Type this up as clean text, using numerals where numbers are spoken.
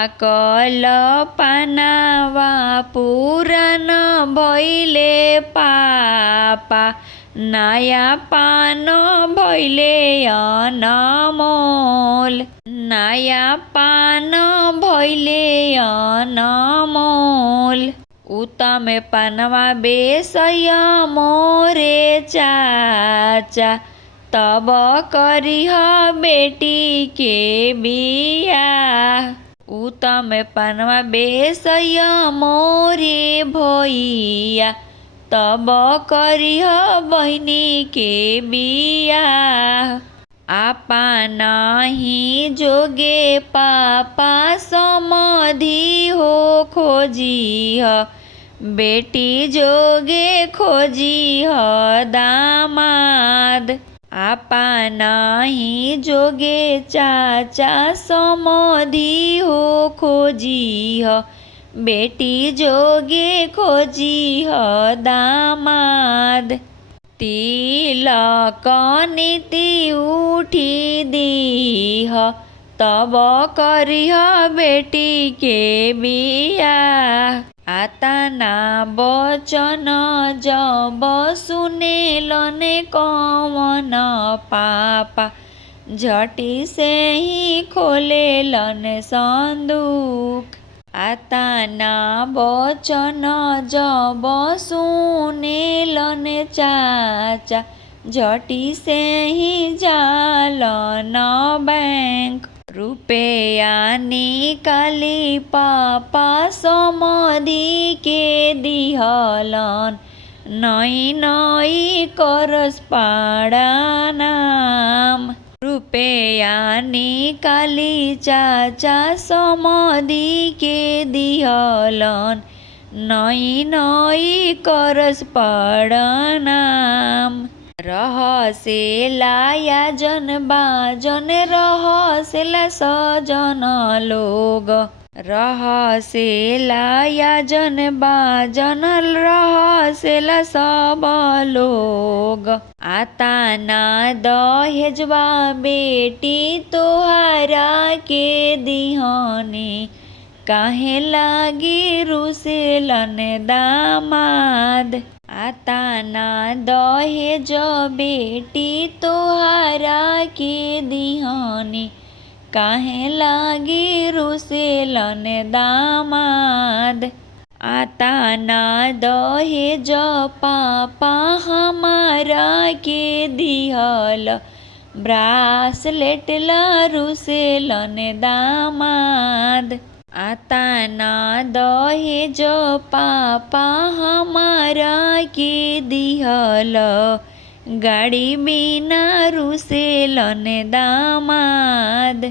पाकल पानावा पुरान भैले पापा नया पान भैले अनमोल नया पान भैले अनमोल उत्तम पानवा बेसय मोरे चाचा तब करिह बेटी के बियाह उत्तम पानवा बेसय मोरे भैया तब करिह बहिनी के बियाह आपा नाही जोगे पापा समधि हो खोजिह बेटी जोगे खोजिह दामाद आपा नाही जोगे चाचा समधि हो खोजिह बेटी जोगे खोजिह दामाद तिलक नीति उठी दीह तब करिह बेटी के बियाह आतना बचन जब सुनेलन कवन पापा झटी से ही खोलेलन संदूक आतना बचन जब सुनेलन चाचा झटी से ही जालन बैंक रुपया निकाली पापा समधि के दिहलन नई नई करस पाड़ानाम रुपया निकाली चाचा समधि के दिहलन नई नई करस पाड़ानाम रहसेला याजन बाजन रहसेला सजन लोग रहसेला याजन बाजन रहसेला सब लोग आता ना दहेजवा बेटी तोहरा के दिहनी काहे लागी रुसेलन दामाद आता ना दहेज बेटी तोहरा के दिहनी काहे लागी रुसेलन दामाद आता ना दहेज पापा हमारा के दिहल ब्रासलेट ला रुसेलन दामाद आता ना दहेज पापा हमारा के दिहल गाड़ी बिना रुसेलन दामाद।